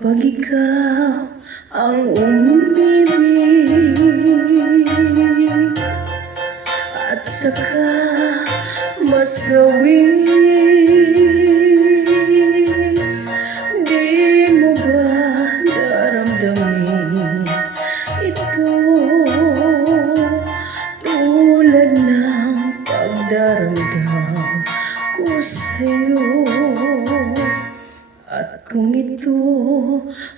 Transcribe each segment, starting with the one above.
Kapag ikaw ang umibig at saka masawi, di mo ba daramdamin ito tulad ng pagdaramdam ko sa'yo? At kung ito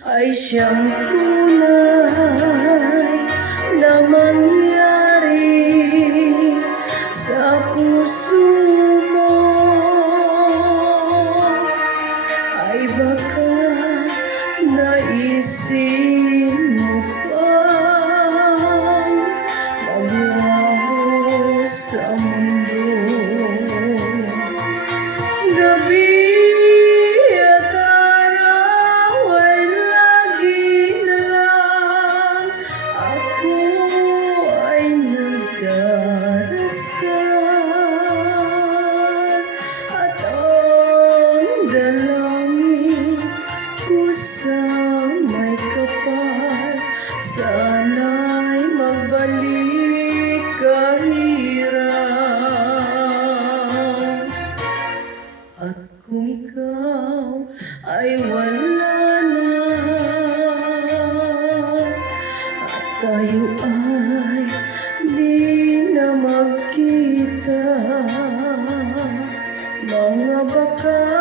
ay siyang tunay na mangyari sa puso mo, ay baka naisin mo pang maglaho sa mundo. Gabi dalangin ko sa may kapal, sana'y magbalik kahirap. At kung ikaw ay wala na at tayo ay di na magkita, mga baka